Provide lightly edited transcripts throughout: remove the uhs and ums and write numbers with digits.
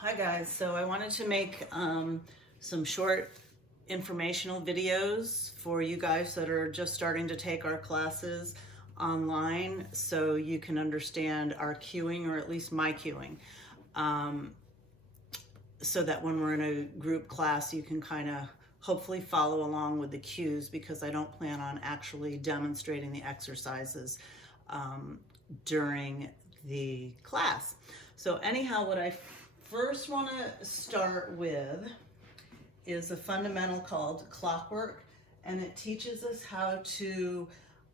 Hi guys, so I wanted to make some short informational videos for you guys that are just starting to take our classes online so you can understand our cueing, or at least my cueing, so that when we're in a group class you can kind of hopefully follow along with the cues, because I don't plan on actually demonstrating the exercises during the class. So anyhow, what I first want to start with is a fundamental called clockwork, and it teaches us how to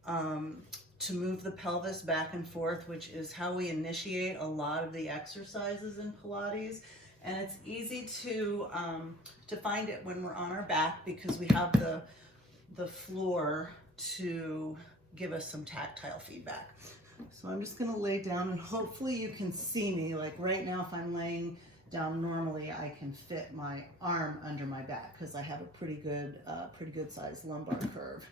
move the pelvis back and forth, which is how we initiate a lot of the exercises in Pilates. And it's easy to find it when we're on our back, because we have the floor to give us some tactile feedback. So I'm just gonna lay down, and hopefully you can see me. Like right now, if I'm laying down normally, I can fit my arm under my back because I have a pretty good sized lumbar curve.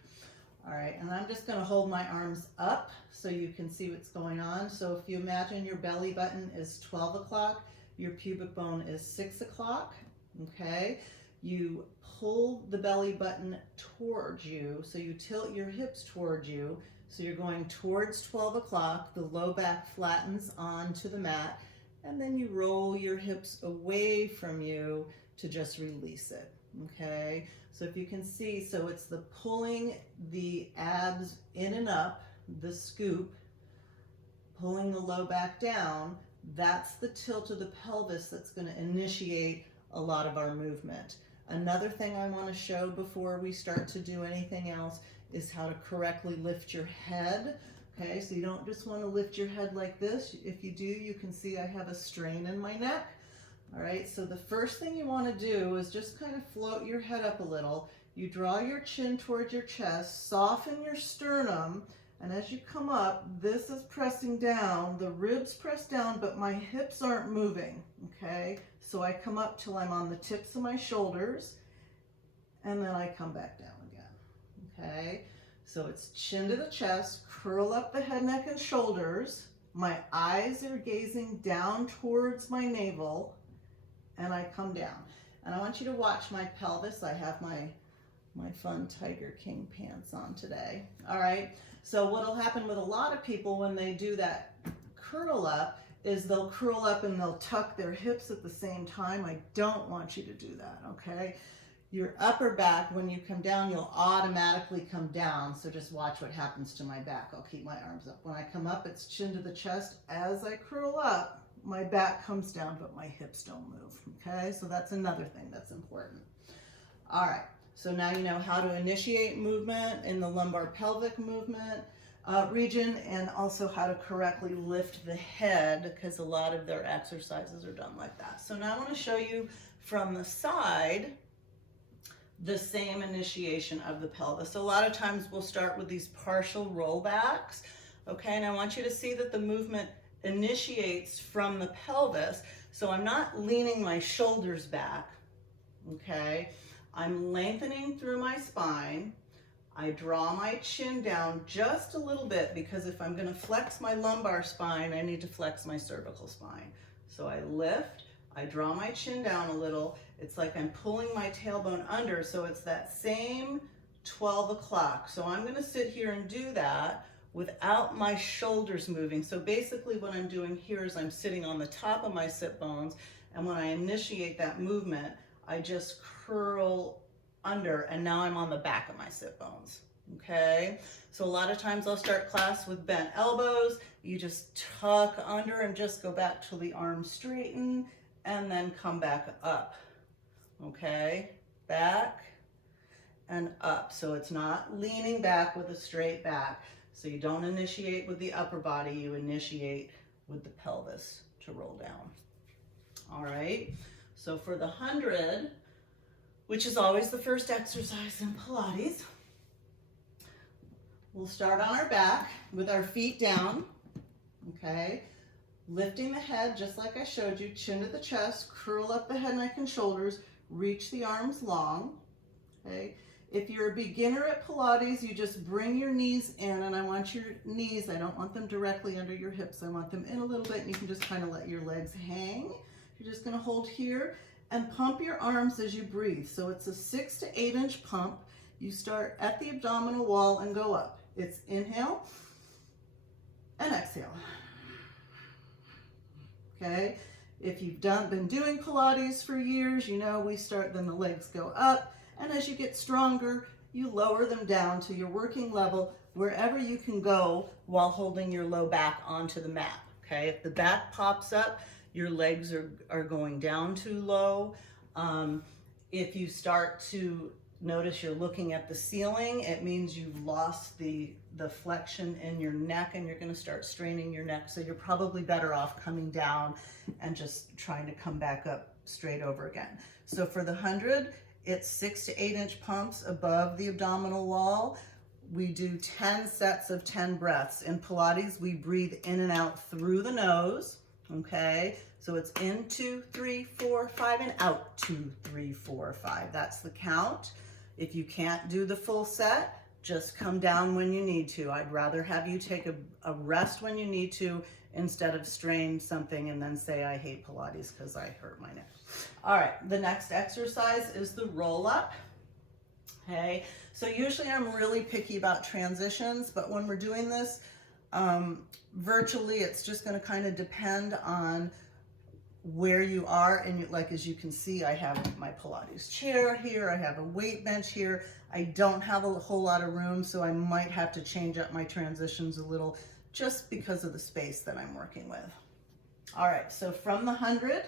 All right, and I'm just gonna hold my arms up so you can see what's going on. So if you imagine your belly button is 12 o'clock, your pubic bone is 6 o'clock, okay? You pull the belly button towards you, so you tilt your hips towards you. So you're going towards 12 o'clock, the low back flattens onto the mat, and then you roll your hips away from you to just release it, okay? So if you can see, so it's the pulling the abs in and up, the scoop, pulling the low back down. That's the tilt of the pelvis that's going to initiate a lot of our movement. Another thing I want to show before we start to do anything else is how to correctly lift your head. Okay, so you don't just want to lift your head like this. If you do, you can see I have a strain in my neck. All right, so the first thing you want to do is just kind of float your head up a little. You draw your chin towards your chest, soften your sternum, and as you come up, this is pressing down, the ribs press down, but my hips aren't moving, okay? So I come up till I'm on the tips of my shoulders, and then I come back down again, okay? So it's chin to the chest, curl up the head, neck, and shoulders. My eyes are gazing down towards my navel, and I come down. And I want you to watch my pelvis. I have my fun Tiger King pants on today. All right, so what'll happen with a lot of people when they do that curl up is they'll curl up and they'll tuck their hips at the same time. I don't want you to do that, okay? Your upper back, when you come down, you'll automatically come down. So just watch what happens to my back. I'll keep my arms up. When I come up, it's chin to the chest. As I curl up, my back comes down, but my hips don't move, okay? So that's another thing that's important. All right, so now you know how to initiate movement in the lumbar pelvic movement region, and also how to correctly lift the head, because a lot of their exercises are done like that. So now I want to show you from the side the same initiation of the pelvis. So a lot of times we'll start with these partial rollbacks, okay? And I want you to see that the movement initiates from the pelvis. So I'm not leaning my shoulders back, okay? I'm lengthening through my spine. I draw my chin down just a little bit, because if I'm gonna flex my lumbar spine, I need to flex my cervical spine. So I lift, I draw my chin down a little. It's like I'm pulling my tailbone under, so it's that same 12 o'clock. So I'm gonna sit here and do that without my shoulders moving. So basically what I'm doing here is I'm sitting on the top of my sit bones, and when I initiate that movement, I just curl under, and now I'm on the back of my sit bones, okay? So a lot of times I'll start class with bent elbows. You just tuck under and just go back till the arms straighten, and then come back up, okay? Back and up. So it's not leaning back with a straight back. So you don't initiate with the upper body, you initiate with the pelvis to roll down. All right, so for the 100, which is always the first exercise in Pilates, we'll start on our back with our feet down, okay? Lifting the head just like I showed you, chin to the chest, curl up the head, neck, and shoulders, reach the arms long, okay? If you're a beginner at Pilates, you just bring your knees in, and I want your knees, I don't want them directly under your hips, I want them in a little bit, and you can just kind of let your legs hang. You're just going to hold here and pump your arms as you breathe. So it's a 6 to 8 inch pump. You start at the abdominal wall and go up. It's inhale and exhale. Okay, if you've been doing Pilates for years, you know we start, then the legs go up, and as you get stronger, you lower them down to your working level wherever you can go while holding your low back onto the mat. Okay, if the back pops up, your legs are going down too low. If you start to notice you're looking at the ceiling, it means you've lost the flexion in your neck and you're going to start straining your neck. So you're probably better off coming down and just trying to come back up straight over again. So for the 100, it's 6 to 8 inch pumps above the abdominal wall. We do 10 sets of 10 breaths. In Pilates, we breathe in and out through the nose. Okay, so it's in 2, 3, 4, 5 and out 2, 3, 4, 5. That's the count. If you can't do the full set, just come down when you need to. I'd rather have you take a rest when you need to instead of strain something and then say, I hate Pilates because I hurt my neck. All right, the next exercise is the roll up. Okay, so usually I'm really picky about transitions, but when we're doing this virtually, it's just going to kind of depend on where you are. And like, as you can see, I have my Pilates chair here, I have a weight bench here. I don't have a whole lot of room, so I might have to change up my transitions a little just because of the space that I'm working with. All right, so from the 100,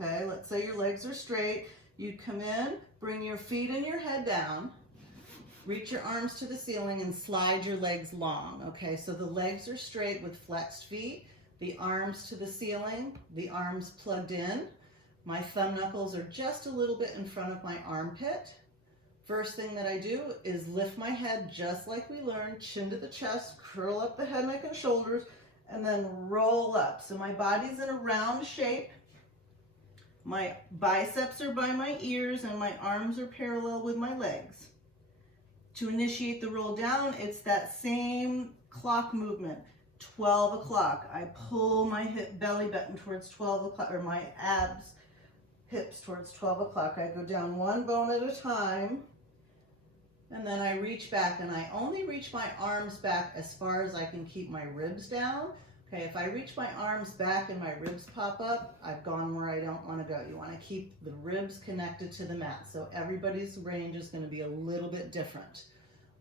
okay, let's say your legs are straight. You come in, bring your feet and your head down, reach your arms to the ceiling and slide your legs long. Okay, so the legs are straight with flexed feet, the arms to the ceiling, the arms plugged in. My thumb knuckles are just a little bit in front of my armpit. First thing that I do is lift my head just like we learned, chin to the chest, curl up the head, neck, and shoulders, and then roll up. So my body's in a round shape. My biceps are by my ears and my arms are parallel with my legs. To initiate the roll down, it's that same clock movement. 12 o'clock. I pull my hip belly button towards 12 o'clock, or my abs, hips towards 12 o'clock. I go down one bone at a time, and then I reach back, and I only reach my arms back as far as I can keep my ribs down. Okay, if I reach my arms back and my ribs pop up, I've gone where I don't want to go. You want to keep the ribs connected to the mat. So everybody's range is going to be a little bit different.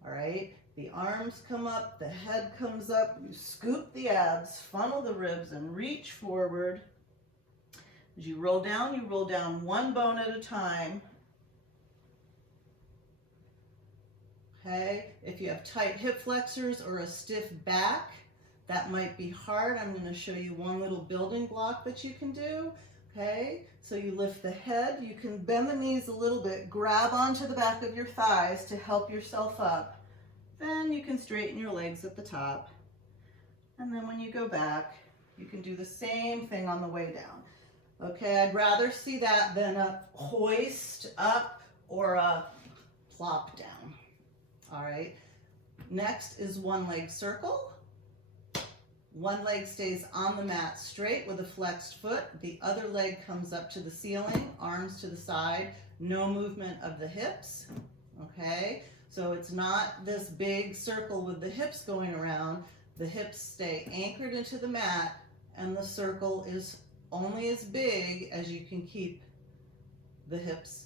All right, the arms come up, the head comes up, you scoop the abs, funnel the ribs, and reach forward. As you roll down one bone at a time. Okay, if you have tight hip flexors or a stiff back, that might be hard. I'm going to show you one little building block that you can do. Okay, so you lift the head, you can bend the knees a little bit, grab onto the back of your thighs to help yourself up. Then you can straighten your legs at the top. And then when you go back, you can do the same thing on the way down. Okay, I'd rather see that than a hoist up or a plop down. All right, next is one leg circle. One leg stays on the mat straight with a flexed foot. The other leg comes up to the ceiling, arms to the side, no movement of the hips. Okay, so it's not this big circle with the hips going around. The hips stay anchored into the mat, and the circle is only as big as you can keep the hips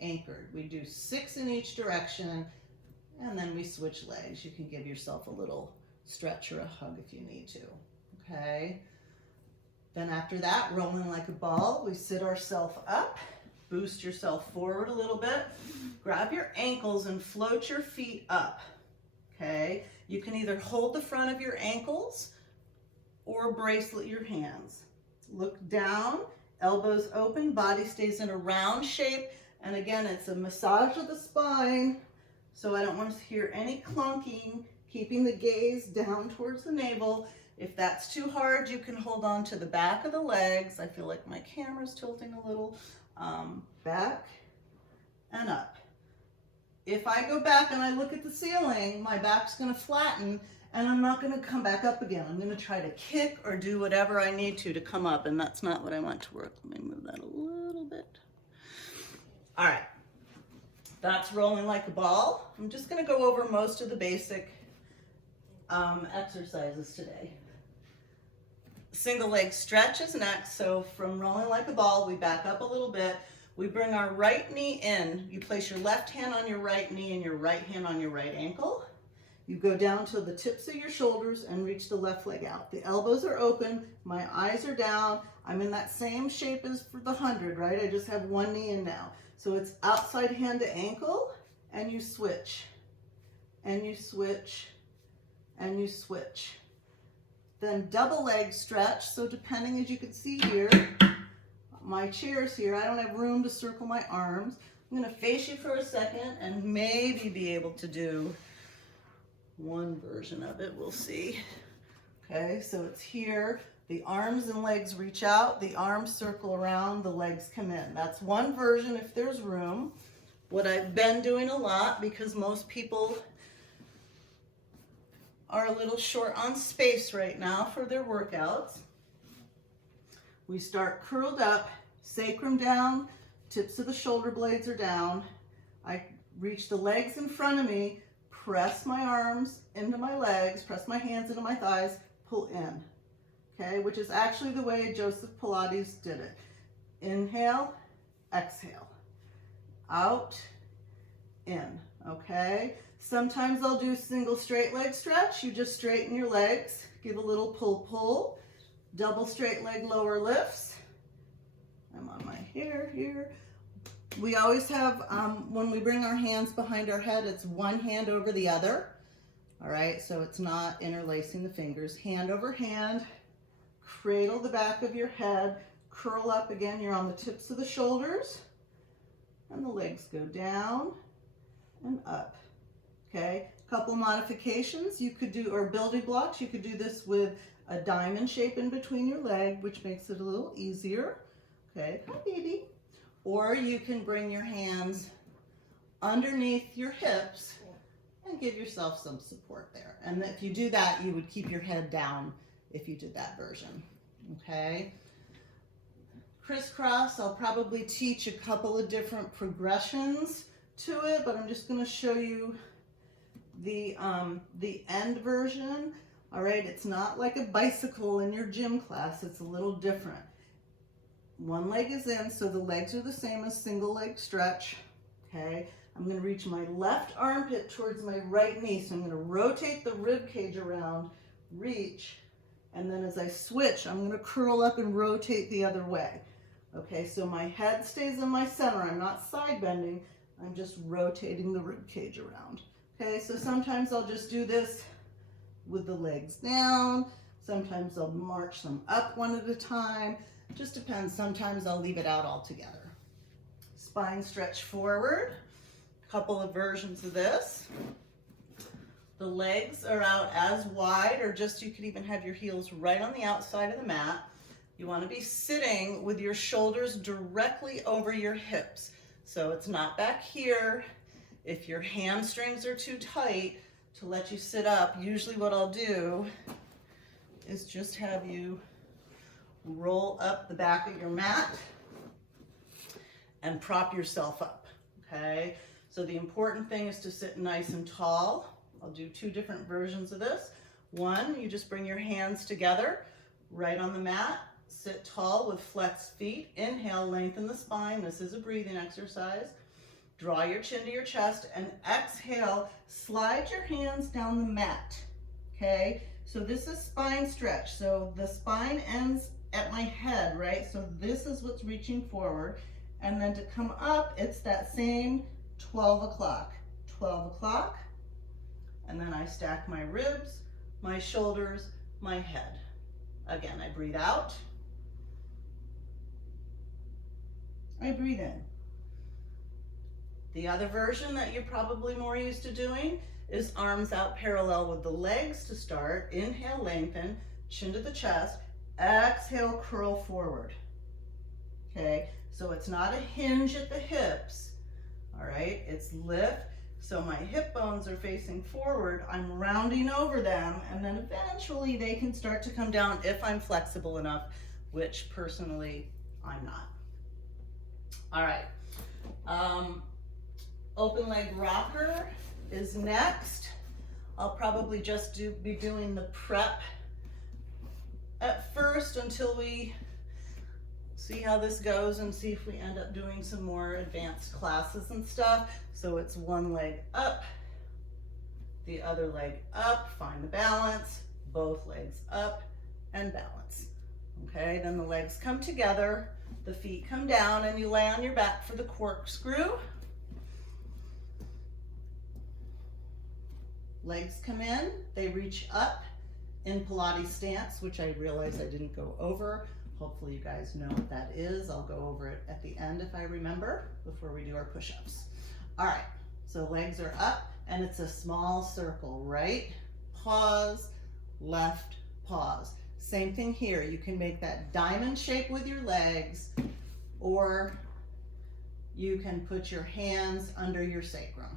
anchored. We do 6 in each direction, and then we switch legs. You can give yourself a little stretch or a hug if you need to. Okay, then after that, rolling like a ball, we sit ourselves up, boost yourself forward a little bit, grab your ankles and float your feet up. Okay, you can either hold the front of your ankles or bracelet your hands. Look down, elbows open, body stays in a round shape, and again, it's a massage of the spine, so I don't want to hear any clunking. Keeping the gaze down towards the navel. If that's too hard, you can hold on to the back of the legs. I feel like my camera's tilting a little. Back and up. If I go back and I look at the ceiling, my back's going to flatten and I'm not gonna come back up again. I'm gonna try to kick or do whatever I need to come up, and that's not what I want to work. Let me move that a little bit. All right, that's rolling like a ball. I'm just gonna go over most of the basic exercises today. Single leg stretch is next. So from rolling like a ball, we back up a little bit. We bring our right knee in. You place your left hand on your right knee and your right hand on your right ankle. You go down to the tips of your shoulders and reach the left leg out. The elbows are open, my eyes are down. I'm in that same shape as for the 100, right? I just have one knee in now. So it's outside hand to ankle, and you switch, and you switch, and you switch. Then double leg stretch. So depending, as you can see here, my chair's here. I don't have room to circle my arms. I'm gonna face you for a second and maybe be able to do one version of it. We'll see. Okay, so it's here. The arms and legs reach out, the arms circle around, the legs come in. That's one version if there's room. What I've been doing a lot, because most people are a little short on space right now for their workouts. We start curled up, sacrum down, tips of the shoulder blades are down. I reach the legs in front of me, press my arms into my legs, press my hands into my thighs, pull in. Okay, which is actually the way Joseph Pilates did it. Inhale, exhale, out, in, okay? Sometimes I'll do single straight leg stretch. You just straighten your legs, give a little pull, double straight leg lower lifts. I'm on my here. We always have, when we bring our hands behind our head, it's one hand over the other. All right, so it's not interlacing the fingers. Hand over hand, cradle the back of your head, curl up again. You're on the tips of the shoulders, and the legs go down and up. Okay, couple modifications you could do, or building blocks. You could do this with a diamond shape in between your leg, which makes it a little easier. Okay, hi baby. Or you can bring your hands underneath your hips and give yourself some support there. And if you do that, you would keep your head down if you did that version. Okay. Crisscross, I'll probably teach a couple of different progressions to it, but I'm just going to show you the end version. All right, it's not like a bicycle in your gym class. It's a little different. One leg is in, so the legs are the same as single leg stretch. Okay, I'm going to reach my left armpit towards my right knee, so I'm going to rotate the rib cage around, reach, and then as I switch, I'm going to curl up and rotate the other way. Okay, so my head stays in my center. I'm not side bending. I'm just rotating the rib cage around. Okay, so sometimes I'll just do this with the legs down. Sometimes I'll march them up one at a time. Just depends. Sometimes I'll leave it out altogether. Spine stretch forward. A couple of versions of this. The legs are out as wide, or just you could even have your heels right on the outside of the mat. You want to be sitting with your shoulders directly over your hips. So it's not back here. If your hamstrings are too tight to let you sit up, usually what I'll do is just have you roll up the back of your mat and prop yourself up, okay? So the important thing is to sit nice and tall. I'll do two different versions of this. One, you just bring your hands together right on the mat, sit tall with flexed feet. Inhale, lengthen the spine. This is a breathing exercise. Draw your chin to your chest, and exhale, slide your hands down the mat, okay? So this is spine stretch. So the spine ends at my head, right? So this is what's reaching forward. And then to come up, it's that same 12 o'clock. 12 o'clock. And then I stack my ribs, my shoulders, my head. Again, I breathe out. I breathe in. The other version that you're probably more used to doing is arms out parallel with the legs to start. Inhale, lengthen, chin to the chest. Exhale, curl forward. Okay, so it's not a hinge at the hips. All right, it's lift, So my hip bones are facing forward, I'm rounding over them, and then eventually they can start to come down if I'm flexible enough, which personally I'm not. All right, open leg rocker is next. I'll probably just be doing the prep at first until we see how this goes and see if we end up doing some more advanced classes and stuff. So it's one leg up, the other leg up, find the balance, both legs up and balance. Okay, then the legs come together, the feet come down, and you lay on your back for the corkscrew. Legs come in, they reach up in Pilates stance, which I realize I didn't go over. Hopefully you guys know what that is. I'll go over it at the end if I remember before we do our push-ups. All right, so legs are up and it's a small circle, right? Pause, left, pause. Same thing here. You can make that diamond shape with your legs, or you can put your hands under your sacrum.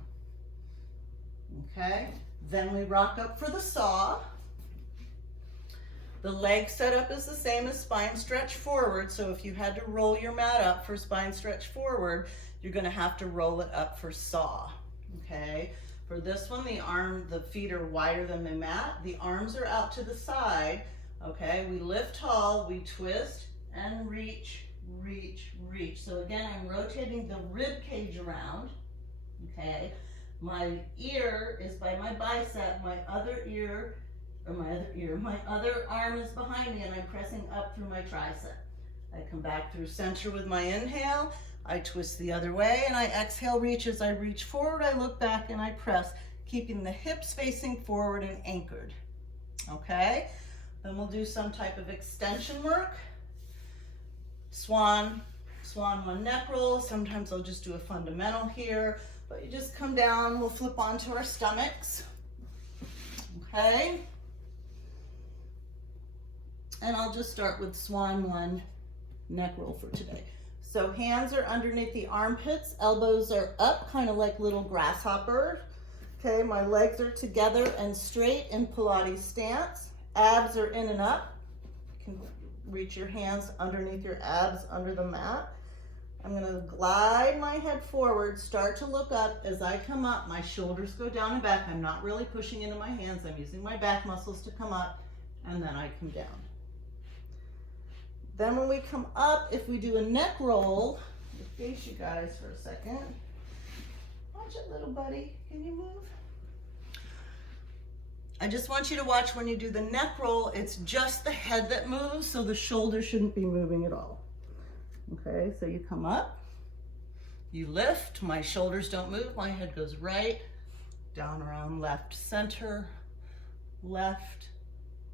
Okay, then we rock up for the saw. The leg setup is the same as spine stretch forward, so if you had to roll your mat up for spine stretch forward, you're gonna have to roll it up for saw, okay? For this one, the feet are wider than the mat, the arms are out to the side, okay? We lift tall, we twist and reach, reach, reach. So again, I'm rotating the rib cage around, okay? My ear is by my bicep, my other arm is behind me and I'm pressing up through my tricep. I come back through center with my inhale, I twist the other way and I exhale, reach. As I reach forward, I look back and I press, keeping the hips facing forward and anchored. Okay, then we'll do some type of extension work. Swan one neck roll. Sometimes I'll just do a fundamental here, but you just come down, we'll flip onto our stomachs. Okay. And I'll just start with swan one neck roll for today. So hands are underneath the armpits, elbows are up, kind of like little grasshopper. Okay, my legs are together and straight in Pilates stance. Abs are in and up. You can reach your hands underneath your abs under the mat. I'm gonna glide my head forward, start to look up. As I come up, my shoulders go down and back. I'm not really pushing into my hands. I'm using my back muscles to come up, and then I come down. Then when we come up, if we do a neck roll, I'll face you guys for a second. Watch it, little buddy. Can you move? I just want you to watch when you do the neck roll, it's just the head that moves, so the shoulder shouldn't be moving at all. Okay, so you come up, you lift, my shoulders don't move, my head goes right, down around left, center, left,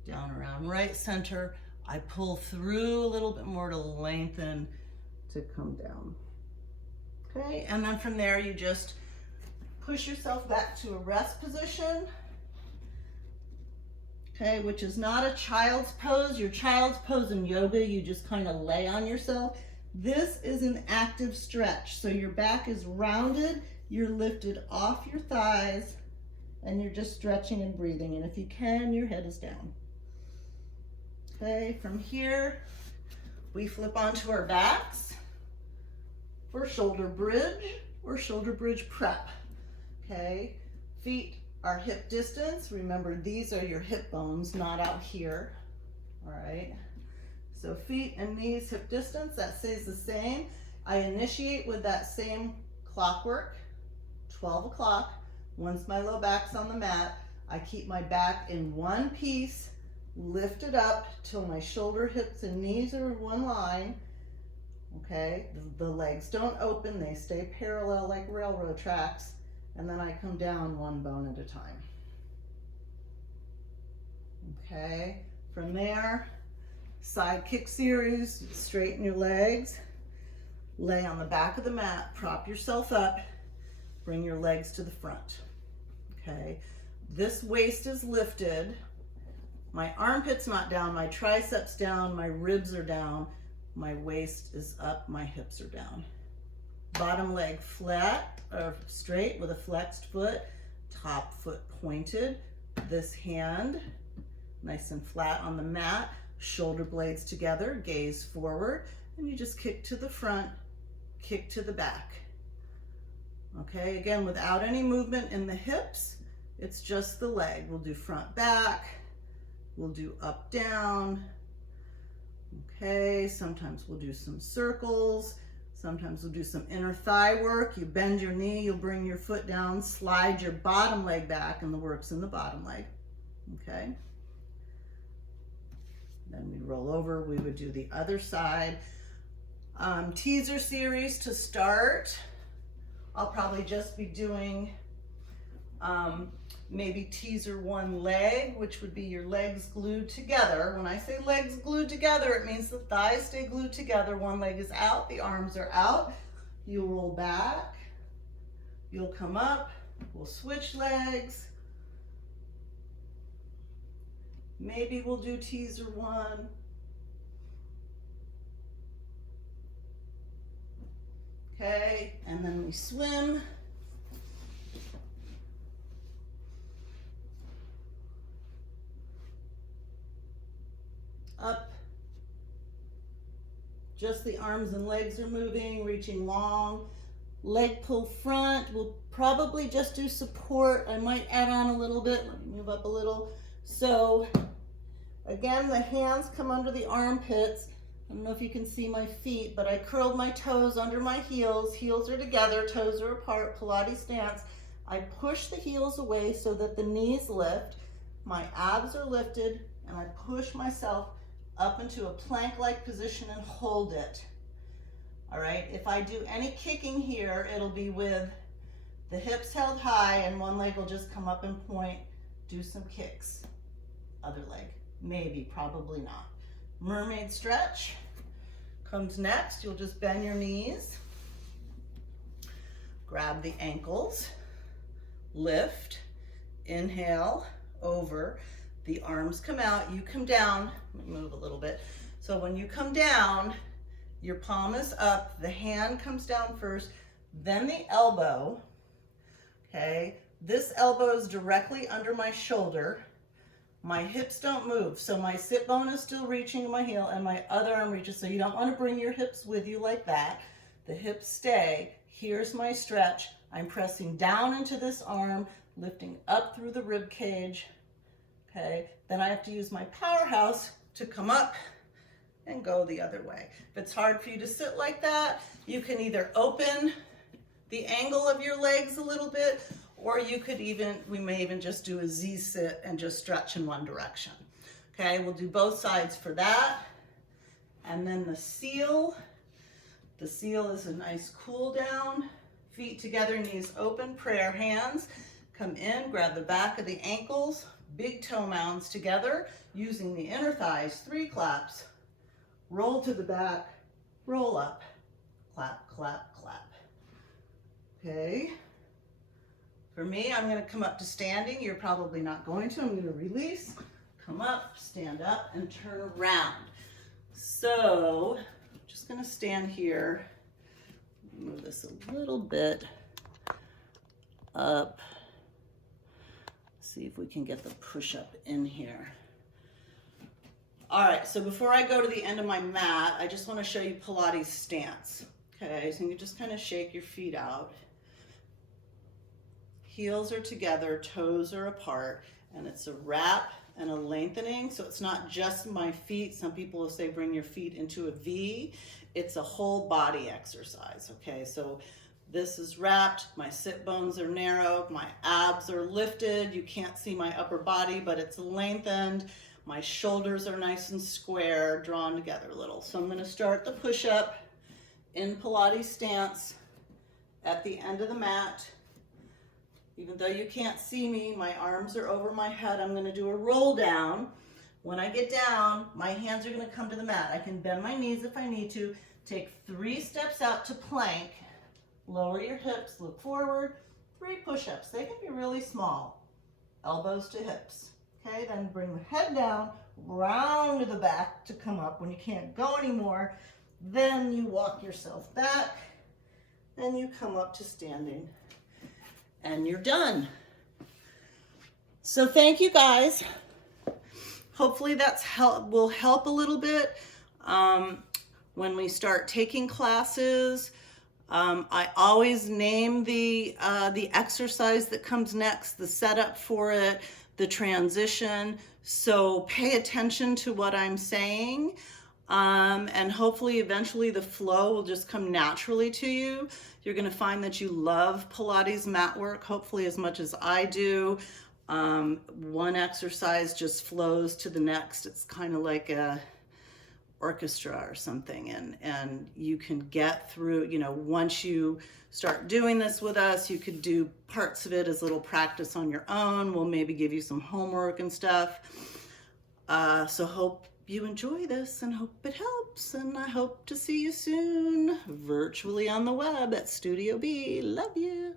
down around right, center. I pull through a little bit more to lengthen to come down. Okay, and then from there you just push yourself back to a rest position. Okay, which is not a child's pose. Your child's pose in yoga, you just kind of lay on yourself. This is an active stretch. So your back is rounded, you're lifted off your thighs, and you're just stretching and breathing. And if you can, your head is down. Okay, from here, we flip onto our backs for shoulder bridge or shoulder bridge prep. Okay, feet are hip distance. Remember, these are your hip bones, not out here. All right, so feet and knees hip distance, that stays the same. I initiate with that same clockwork, 12 o'clock. Once my low back's on the mat, I keep my back in one piece, lift it up till my shoulder, hips, and knees are in one line. Okay, the legs don't open, they stay parallel like railroad tracks, and then I come down one bone at a time. Okay, from there, side kick series, straighten your legs, lay on the back of the mat, prop yourself up, bring your legs to the front. Okay, this waist is lifted. My armpit's not down, my triceps down, my ribs are down, my waist is up, my hips are down. Bottom leg flat or straight with a flexed foot, top foot pointed. This hand nice and flat on the mat, shoulder blades together, gaze forward, and you just kick to the front, kick to the back. Okay, again, without any movement in the hips, it's just the leg. We'll do front back, we'll do up down. Okay, sometimes we'll do some circles. Sometimes we'll do some inner thigh work. You bend your knee, you'll bring your foot down, slide your bottom leg back, and the work's in the bottom leg. Okay. Then we roll over, we would do the other side. Teaser series to start. I'll probably just be doing maybe teaser one leg, which would be your legs glued together. When I say legs glued together, it means the thighs stay glued together. One leg is out, the arms are out. You'll roll back, you'll come up, we'll switch legs. Maybe we'll do teaser one. Okay, and then we swim. Up. Just the arms and legs are moving, reaching long. Leg pull front. We'll probably just do support. I might add on a little bit. Let me move up a little. So again, the hands come under the armpits. I don't know if you can see my feet, but I curled my toes under my heels. Heels are together, toes are apart, Pilates stance. I push the heels away so that the knees lift. My abs are lifted, and I push myself up into a plank-like position and hold it. All right, if I do any kicking here, it'll be with the hips held high and one leg will just come up and point. Do some kicks. Other leg, maybe, probably not. Mermaid stretch comes next. You'll just bend your knees, grab the ankles, lift, inhale, over. The arms come out, you come down. Let me move a little bit. So when you come down, your palm is up, the hand comes down first, then the elbow, okay? This elbow is directly under my shoulder. My hips don't move, so my sit bone is still reaching to my heel and my other arm reaches, so you don't want to bring your hips with you like that. The hips stay. Here's my stretch. I'm pressing down into this arm, lifting up through the rib cage. Okay, then I have to use my powerhouse to come up and go the other way. If it's hard for you to sit like that, you can either open the angle of your legs a little bit, or you could we may even just do a Z sit and just stretch in one direction. Okay, we'll do both sides for that. And then the seal. The seal is a nice cool down. Feet together, knees open, prayer hands. Come in, grab the back of the ankles, big toe mounds together, using the inner thighs, 3 claps. Roll to the back, roll up, clap, clap, clap. Okay. For me, I'm going to come up to standing. You're probably not going to. I'm going to release, come up, stand up, and turn around. So, I'm just going to stand here. Move this a little bit up. See if we can get the push-up in here. All right, so before I go to the end of my mat, I just want to show you Pilates stance. Okay, so you just kind of shake your feet out. Heels are together, toes are apart, and it's a wrap and a lengthening, so it's not just my feet. Some people will say bring your feet into a V. It's a whole body exercise, okay? So this is wrapped, my sit bones are narrow, my abs are lifted. You can't see my upper body, but it's lengthened. My shoulders are nice and square, drawn together a little. So I'm gonna start the push-up in Pilates stance at the end of the mat. Even though you can't see me, my arms are over my head. I'm gonna do a roll down. When I get down, my hands are gonna come to the mat. I can bend my knees if I need to. Take 3 steps out to plank. Lower your hips, look forward. 3 push-ups. They can be really small. Elbows to hips. Okay, then bring the head down, round to the back to come up. When you can't go anymore, then you walk yourself back and you come up to standing, and you're done. So thank you guys. Hopefully that's will help a little bit when we start taking classes. I always name the exercise that comes next, the setup for it, the transition. So pay attention to what I'm saying, and hopefully eventually the flow will just come naturally to you. You're going to find that you love Pilates mat work, hopefully as much as I do. One exercise just flows to the next. It's kind of like a orchestra or something, and you can get through, you know, once you start doing this with us, you could do parts of it as little practice on your own. We'll maybe give you some homework and stuff. So hope you enjoy this and hope it helps, and I hope to see you soon virtually on the web at Studio B. Love you.